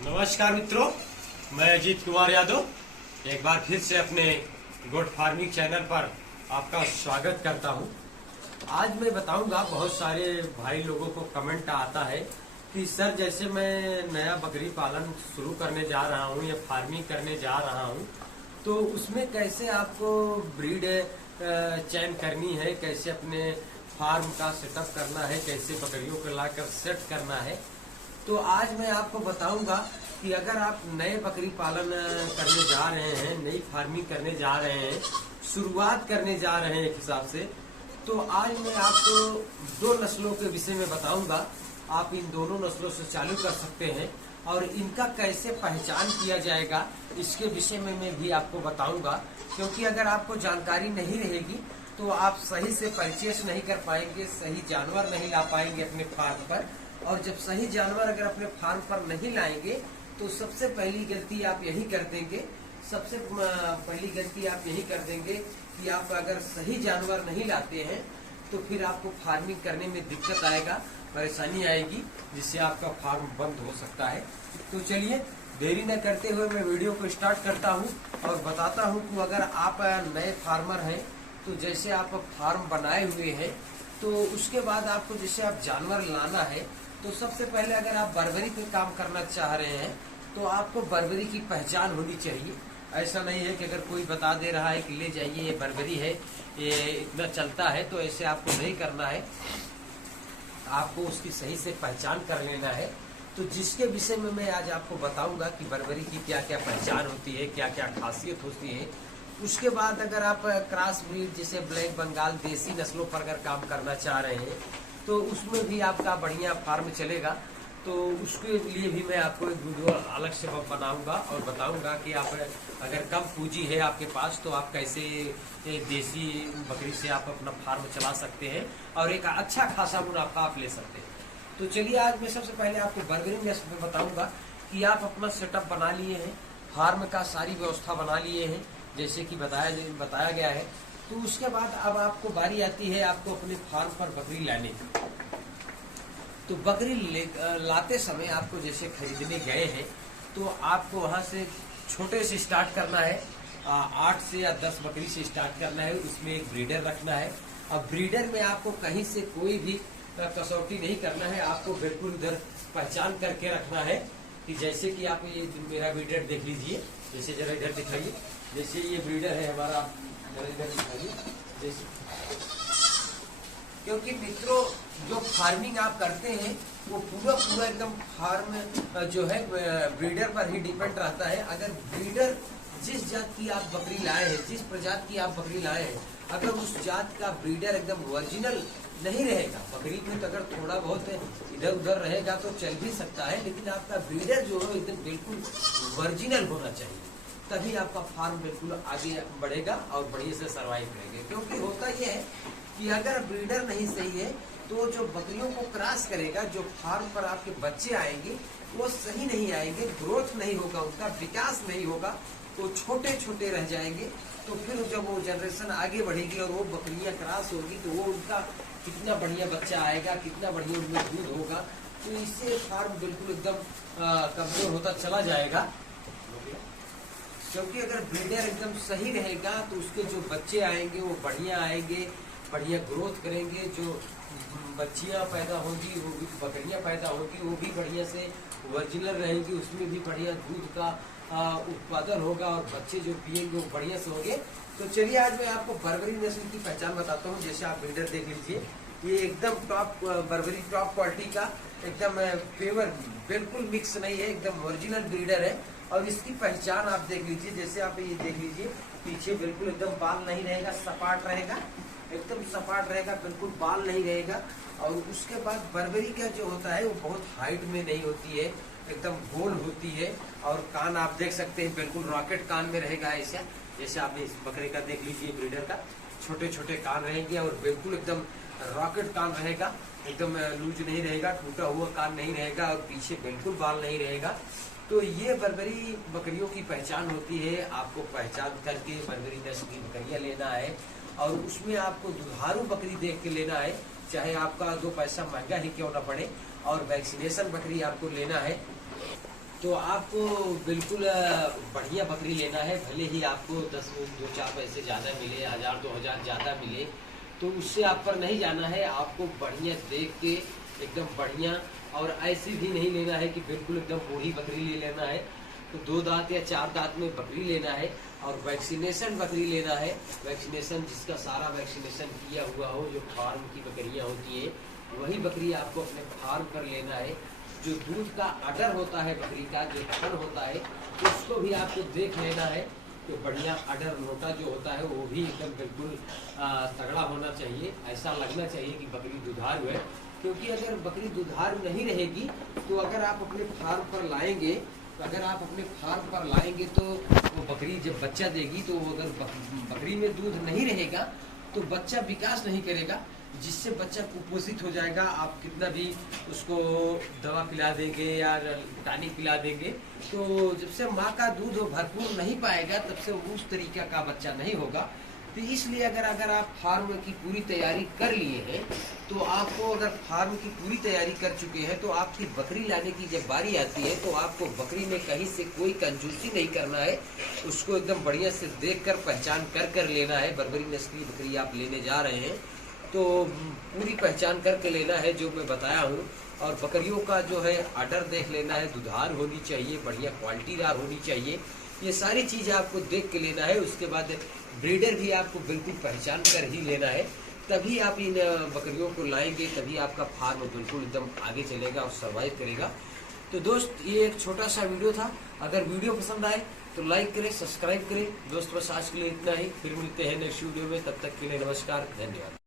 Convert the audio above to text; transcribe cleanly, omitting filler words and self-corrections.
नमस्कार मित्रों, मैं अजीत कुमार यादव एक बार फिर से अपने गोट फार्मिंग चैनल पर आपका स्वागत करता हूं। आज मैं बताऊंगा, बहुत सारे भाई लोगों को कमेंट आता है कि सर जैसे मैं नया बकरी पालन शुरू करने जा रहा हूं या फार्मिंग करने जा रहा हूं, तो उसमें कैसे आपको ब्रीड चयन करनी है, कैसे अपने फार्म का सेटअप करना है, कैसे बकरियों को लाकर सेट करना है। तो आज मैं आपको बताऊंगा कि अगर आप नए बकरी पालन करने जा रहे हैं, नई फार्मिंग करने जा रहे हैं, शुरुआत करने जा रहे हैं एक हिसाब से, तो आज मैं आपको दो नस्लों के विषय में बताऊंगा। आप इन दोनों नस्लों से चालू कर सकते हैं और इनका कैसे पहचान किया जाएगा इसके विषय में मैं भी आपको बताऊंगा। क्योंकि अगर आपको जानकारी नहीं रहेगी तो आप सही से परचेस नहीं कर पाएंगे, सही जानवर नहीं ला पाएंगे अपने फार्म पर। और जब सही जानवर अगर अपने फार्म पर नहीं लाएंगे तो सबसे पहली गलती आप यही कर देंगे, सबसे पहली गलती आप यही कर देंगे कि आप अगर सही जानवर नहीं लाते हैं तो फिर आपको फार्मिंग करने में दिक्कत आएगा, परेशानी आएगी, जिससे आपका फार्म बंद हो सकता है। तो चलिए देरी न करते हुए मैं वीडियो को स्टार्ट करता हूं और बताता हूं कि अगर आप नए फार्मर हैं तो जैसे आप फार्म बनाए हुए हैं तो उसके बाद आपको जैसे आप जानवर लाना है तो सबसे पहले अगर आप बर्बरी पे काम करना चाह रहे हैं तो आपको बर्बरी की पहचान होनी चाहिए। ऐसा नहीं है कि अगर कोई बता दे रहा है कि ले जाइए ये बर्बरी है, ये इतना चलता है, तो ऐसे आपको नहीं करना है। आपको उसकी सही से पहचान कर लेना है। तो जिसके विषय में मैं आज आपको बताऊंगा कि बर्बरी की क्या क्या पहचान होती है, क्या क्या खासियत होती है। उसके बाद अगर आप क्रॉस ब्रीड जैसे ब्लैक बंगाल देसी नस्लों पर अगर काम करना चाह रहे हैं तो उसमें भी आपका बढ़िया फार्म चलेगा। तो उसके लिए भी मैं आपको एक वीडियो अलग से बनाऊंगा और बताऊंगा कि आप अगर कम पूंजी है आपके पास तो आप कैसे देसी बकरी से आप अपना फार्म चला सकते हैं और एक अच्छा खासा मुनाफा आप ले सकते हैं। तो चलिए आज मैं सबसे पहले आपको बर्बरी नस्ल में बताऊंगा कि आप अपना सेटअप बना लिए हैं, फार्म का सारी व्यवस्था बना लिए हैं जैसे कि बताया गया है। तो उसके बाद अब आपको बारी आती है आपको अपने फार्म पर बकरी लाने की। तो बकरी लाते समय आपको जैसे खरीदने गए हैं तो आपको वहां से छोटे से स्टार्ट करना है, 8 से या 10 बकरी से स्टार्ट करना है। उसमें एक ब्रीडर रखना है। अब ब्रीडर में आपको कहीं से कोई भी कसौटी नहीं करना है, आपको बिल्कुल इधर पहचान करके रखना है। कि जैसे कि आप ये मेरा ब्रीडर देख लीजिए, जैसे जरा इधर दिखाइए, जैसे ये ब्रीडर है हमारा, इधर दिखाइए जैसे। क्योंकि मित्रों जो फार्मिंग आप करते हैं वो पूरा एकदम फार्म जो है ब्रीडर पर ही डिपेंड रहता है। अगर ब्रीडर जिस जात की आप बकरी लाए हैं, जिस प्रजात की आप बकरी लाए हैं, अगर उस जात का ब्रीडर एकदम ओरिजिनल नहीं रहेगा, बकरी में तो अगर थोड़ा बहुत इधर उधर रहेगा तो चल भी सकता है, लेकिन आपका ब्रीडर जो है एकदम बिल्कुल ओरिजिनल होना चाहिए, तभी आपका फार्म बिल्कुल आगे बढ़ेगा और बढ़िया से सर्वाइव करेंगे। क्योंकि होता यह है कि अगर ब्रीडर नहीं सही है तो जो बकरियों को क्रॉस करेगा, जो फार्म पर आपके बच्चे आएंगे वो सही नहीं आएंगे, ग्रोथ नहीं होगा, उनका विकास नहीं होगा, तो छोटे छोटे रह जाएंगे। तो फिर जब वो जनरेशन आगे बढ़ेगी और वो बकरियां क्रॉस होगी तो वो उनका कितना बढ़िया बच्चा आएगा, कितना बढ़िया उनमें दूध होगा, तो इससे फार्म बिल्कुल एकदम कमजोर होता चला जाएगा। क्योंकि अगर ब्रीडर एकदम सही रहेगा तो उसके जो बच्चे आएंगे वो बढ़िया आएंगे, बढ़िया ग्रोथ करेंगे, जो बच्चियां पैदा होंगी, वो भी बकरियां पैदा होंगी, वो भी बढ़िया से ओरिजिनल रहेंगी, उसमें भी बढ़िया दूध का उत्पादन होगा और बच्चे जो पिएंगे वो बढ़िया से होंगे। तो चलिए आज मैं आपको बर्बरी नस्ल की पहचान बताता हूँ। जैसे आप ब्रीडर देख लीजिए, ये एकदम टॉप बर्बरी टॉप क्वालिटी का एकदम पेवर बिल्कुल मिक्स नहीं है, एकदम ओरिजिनल ब्रीडर है। और इसकी पहचान आप देख लीजिए, जैसे आप ये देख लीजिए, पीछे बिल्कुल एकदम बाल नहीं रहेगा, सपाट रहेगा, एकदम सपाट रहेगा, बिल्कुल बाल नहीं रहेगा। और उसके बाद बर्बरी का जो होता है वो बहुत हाइट में नहीं होती है, एकदम गोल होती है। और कान आप देख सकते हैं बिल्कुल रॉकेट कान में रहेगा ऐसा, जैसे आप इस बकरे का देख लीजिए ब्रीडर का, छोटे छोटे कान रहेंगे और बिल्कुल एकदम रॉकेट कान रहेगा, एकदम लूज नहीं रहेगा, टूटा हुआ कान नहीं रहेगा और पीछे बिल्कुल बाल नहीं रहेगा। तो ये बर्बरी बकरियों की पहचान होती है। आपको पहचान करके बर्बरी नस्ल की बकरियां लेना है और उसमें आपको दुधारू बकरी देख के लेना है, चाहे आपका 2 पैसा महंगा ही क्यों ना पड़े। और वैक्सीनेशन बकरी आपको लेना है। तो आपको बिल्कुल बढ़िया बकरी लेना है। भले ही आपको 2-4 पैसे ज़्यादा मिले, 1000-2000 ज़्यादा मिले, तो उससे आप पर नहीं जाना है। आपको बढ़िया देख के एकदम बढ़िया, और ऐसी भी नहीं लेना है कि बिल्कुल एकदम बूढ़ी बकरी ले लेना है। तो 2 दांत या 4 दांत में बकरी लेना है, और वैक्सीनेशन बकरी लेना है। वैक्सीनेशन जिसका सारा वैक्सीनेशन किया हुआ हो, जो फार्म की बकरियां होती हैं, वही बकरी आपको अपने फार्म पर लेना है। जो दूध का अडर होता है बकरी का, जो थन होता है, उसको भी आपको देख लेना है। तो बढ़िया अडर मोटा जो होता है वो भी एकदम बिल्कुल तगड़ा होना चाहिए। ऐसा लगना चाहिए कि बकरी दुधारू है। क्योंकि अगर बकरी दुधारू नहीं रहेगी, तो अगर आप अपने फार्म पर लाएंगे तो वो बकरी जब बच्चा देगी, तो अगर बकरी में दूध नहीं रहेगा तो बच्चा विकास नहीं करेगा, जिससे बच्चा कुपोषित हो जाएगा। आप कितना भी उसको दवा पिला देंगे या टॉनिक पिला देंगे, तो जब से माँ का दूध भरपूर नहीं पाएगा, तब से उस तरीका का बच्चा नहीं होगा। तो इसलिए अगर आप फार्म की पूरी तैयारी कर लिए हैं, तो आपको, अगर फार्म की पूरी तैयारी कर चुके हैं, तो आपकी बकरी लाने की जब बारी आती है, तो आपको बकरी में कहीं से कोई कंजूसी नहीं करना है। उसको एकदम बढ़िया से देख कर पहचान कर लेना है। बर्बरी नस्ली बकरी आप लेने जा रहे हैं तो पूरी पहचान करके लेना है, जो मैं बताया हूँ। और बकरियों का जो है अडर देख लेना है, दुधार होनी चाहिए, बढ़िया क्वालिटीदार होनी चाहिए। ये सारी चीज़ें आपको देख के लेना है। उसके बाद ब्रीडर भी आपको बिल्कुल पहचान कर ही लेना है, तभी आप इन बकरियों को लाएंगे, तभी आपका फार्म बिल्कुल एकदम आगे चलेगा और सर्वाइव करेगा। तो दोस्त, ये एक छोटा सा वीडियो था। अगर वीडियो पसंद आए तो लाइक करें, सब्सक्राइब करें। दोस्त, बस आज के लिए इतना ही। फिर मिलते हैं नेक्स्ट वीडियो में। तब तक के लिए नमस्कार, धन्यवाद।